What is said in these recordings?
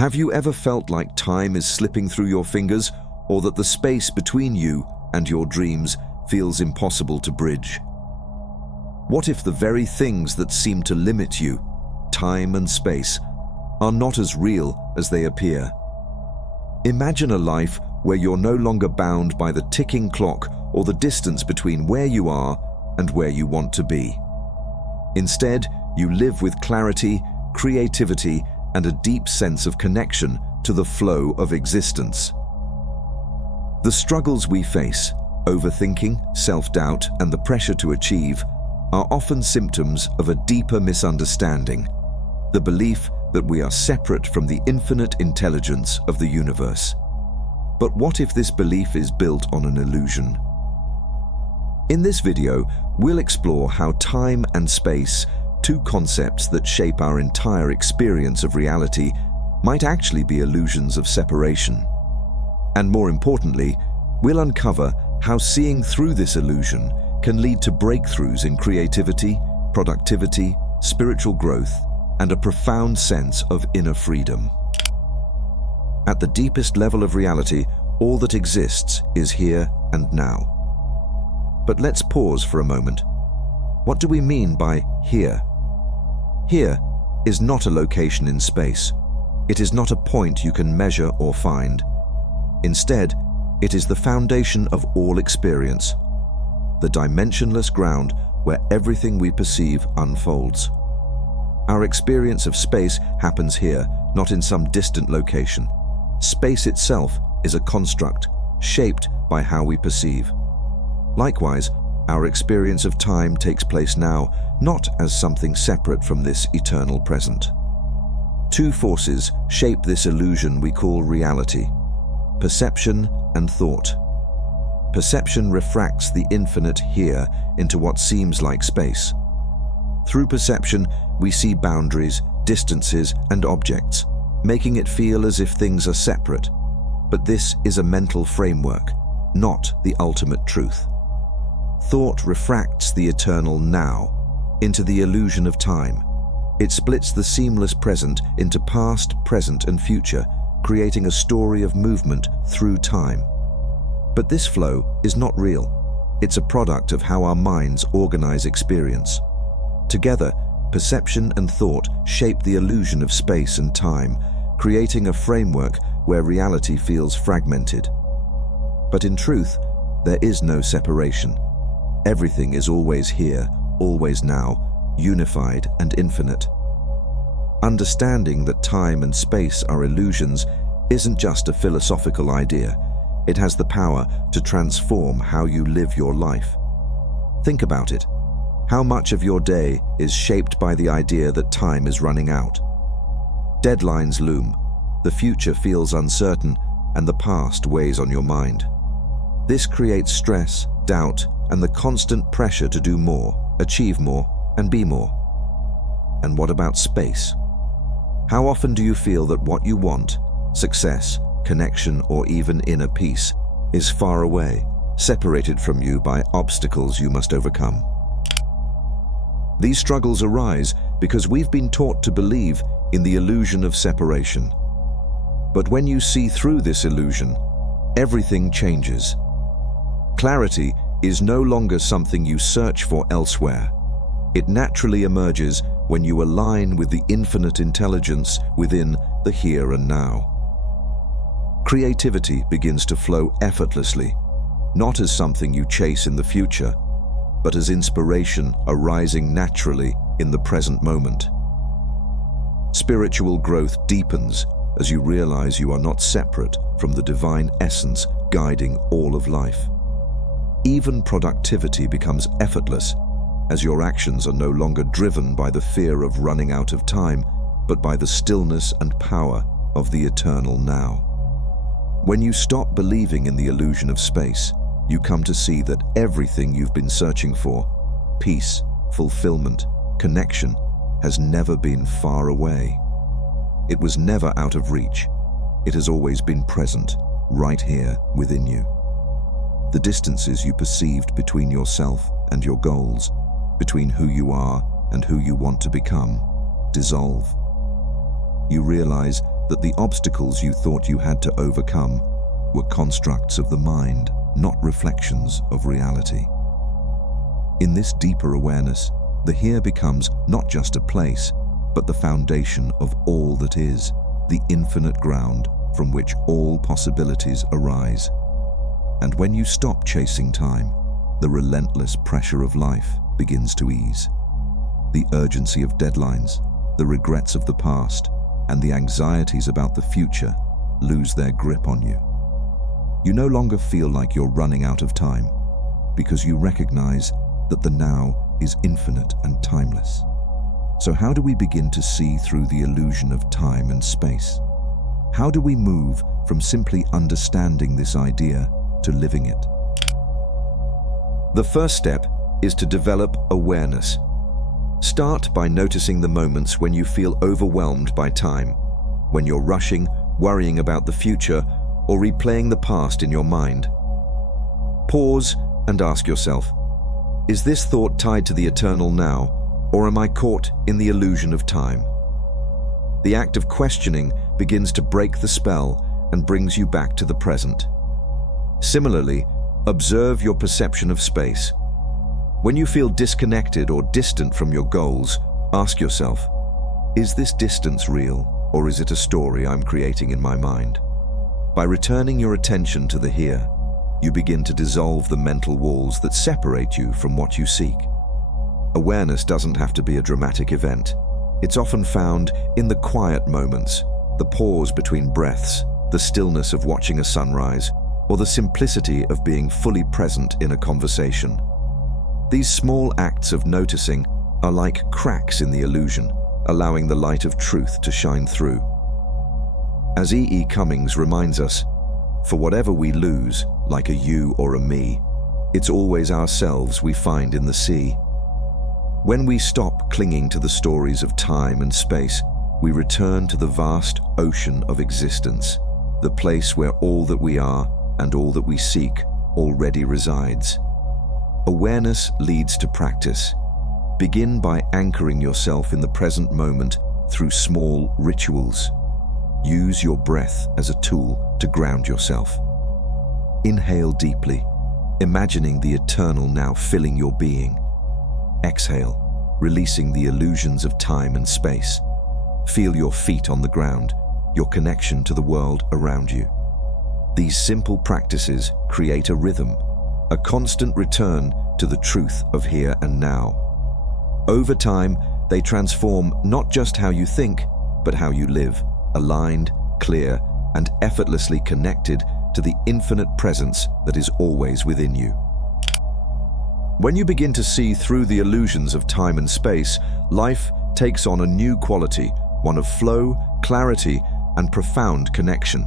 Have you ever felt like time is slipping through your fingers, or that the space between you and your dreams feels impossible to bridge? What if the very things that seem to limit you, time and space, are not as real as they appear? Imagine a life where you're no longer bound by the ticking clock or the distance between where you are and where you want to be. Instead, you live with clarity, creativity, and a deep sense of connection to the flow of existence. The struggles we face, overthinking, self-doubt, and the pressure to achieve, are often symptoms of a deeper misunderstanding, the belief that we are separate from the infinite intelligence of the universe. But what if this belief is built on an illusion? In this video, we'll explore how time and space, two concepts that shape our entire experience of reality, might actually be illusions of separation. And more importantly, we'll uncover how seeing through this illusion can lead to breakthroughs in creativity, productivity, spiritual growth, and a profound sense of inner freedom. At the deepest level of reality, all that exists is here and now. But let's pause for a moment. What do we mean by here? Here is not a location in space. It is not a point you can measure or find. Instead, it is the foundation of all experience, the dimensionless ground where everything we perceive unfolds. Our experience of space happens here, not in some distant location. Space itself is a construct, shaped by how we perceive. Likewise, our experience of time takes place now, not as something separate from this eternal present. Two forces shape this illusion we call reality: perception and thought. Perception refracts the infinite here into what seems like space. Through perception, we see boundaries, distances, and objects, making it feel as if things are separate. But this is a mental framework, not the ultimate truth. Thought refracts the eternal now into the illusion of time. It splits the seamless present into past, present, and future, creating a story of movement through time. But this flow is not real. It's a product of how our minds organize experience. Together, perception and thought shape the illusion of space and time, creating a framework where reality feels fragmented. But in truth, there is no separation. Everything is always here, always now, unified and infinite. Understanding that time and space are illusions isn't just a philosophical idea. It has the power to transform how you live your life. Think about it. How much of your day is shaped by the idea that time is running out? Deadlines loom, the future feels uncertain, and the past weighs on your mind. This creates stress, doubt, and the constant pressure to do more, achieve more, and be more. And what about space? How often do you feel that what you want, success, connection, or even inner peace, is far away, separated from you by obstacles you must overcome? These struggles arise because we've been taught to believe in the illusion of separation. But when you see through this illusion, everything changes. Clarity is no longer something you search for elsewhere. It naturally emerges when you align with the infinite intelligence within the here and now. Creativity begins to flow effortlessly, not as something you chase in the future, but as inspiration arising naturally in the present moment. Spiritual growth deepens as you realize you are not separate from the divine essence guiding all of life. Even productivity becomes effortless as your actions are no longer driven by the fear of running out of time, but by the stillness and power of the eternal now. When you stop believing in the illusion of space, you come to see that everything you've been searching for, peace, fulfillment, connection, has never been far away. It was never out of reach. It has always been present, right here within you. The distances you perceived between yourself and your goals, between who you are and who you want to become, dissolve. You realize that the obstacles you thought you had to overcome were constructs of the mind, not reflections of reality. In this deeper awareness, the here becomes not just a place, but the foundation of all that is, the infinite ground from which all possibilities arise. And when you stop chasing time, the relentless pressure of life begins to ease. The urgency of deadlines, the regrets of the past, and the anxieties about the future lose their grip on you. You no longer feel like you're running out of time, because you recognize that the now is infinite and timeless. So how do we begin to see through the illusion of time and space? How do we move from simply understanding this idea to living it? The first step is to develop awareness. Start by noticing the moments when you feel overwhelmed by time, when you're rushing, worrying about the future, or replaying the past in your mind. Pause and ask yourself, is this thought tied to the eternal now, or am I caught in the illusion of time? The act of questioning begins to break the spell and brings you back to the present. Similarly, observe your perception of space. When you feel disconnected or distant from your goals, ask yourself, is this distance real, or is it a story I'm creating in my mind? By returning your attention to the here, you begin to dissolve the mental walls that separate you from what you seek. Awareness doesn't have to be a dramatic event. It's often found in the quiet moments, the pause between breaths, the stillness of watching a sunrise, or the simplicity of being fully present in a conversation. These small acts of noticing are like cracks in the illusion, allowing the light of truth to shine through. As E. Cummings reminds us, for whatever we lose, like a you or a me, it's always ourselves we find in the sea. When we stop clinging to the stories of time and space, we return to the vast ocean of existence, the place where all that we are and all that we seek already resides. Awareness leads to practice. Begin by anchoring yourself in the present moment through small rituals. Use your breath as a tool to ground yourself. Inhale deeply, imagining the eternal now filling your being. Exhale, releasing the illusions of time and space. Feel your feet on the ground, your connection to the world around you. These simple practices create a rhythm, a constant return to the truth of here and now. Over time, they transform not just how you think, but how you live, aligned, clear, and effortlessly connected to the infinite presence that is always within you. When you begin to see through the illusions of time and space, life takes on a new quality, one of flow, clarity, and profound connection.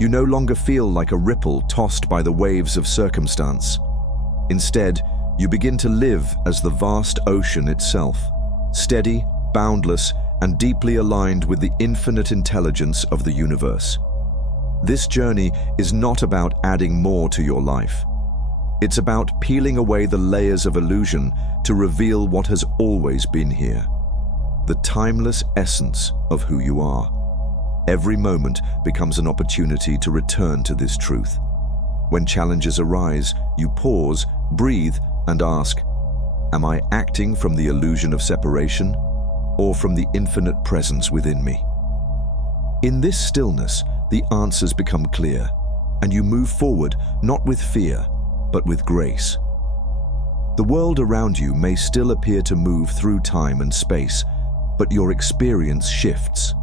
You no longer feel like a ripple tossed by the waves of circumstance. Instead, you begin to live as the vast ocean itself, steady, boundless, and deeply aligned with the infinite intelligence of the universe. This journey is not about adding more to your life. It's about peeling away the layers of illusion to reveal what has always been here, the timeless essence of who you are. Every moment becomes an opportunity to return to this truth. When challenges arise, you pause, breathe, and ask, am I acting from the illusion of separation or from the infinite presence within me? In this stillness, the answers become clear, and you move forward not with fear, but with grace. The world around you may still appear to move through time and space, but your experience shifts.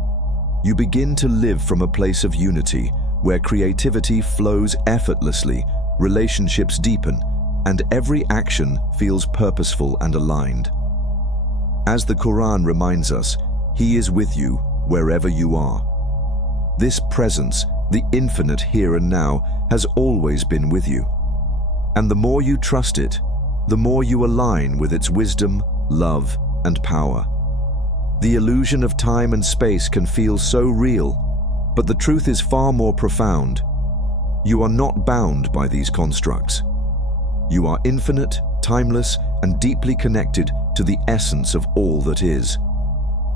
You begin to live from a place of unity, where creativity flows effortlessly, relationships deepen, and every action feels purposeful and aligned. As the Quran reminds us, He is with you wherever you are. This presence, the infinite here and now, has always been with you. And the more you trust it, the more you align with its wisdom, love, and power. The illusion of time and space can feel so real, but the truth is far more profound. You are not bound by these constructs. You are infinite, timeless, and deeply connected to the essence of all that is.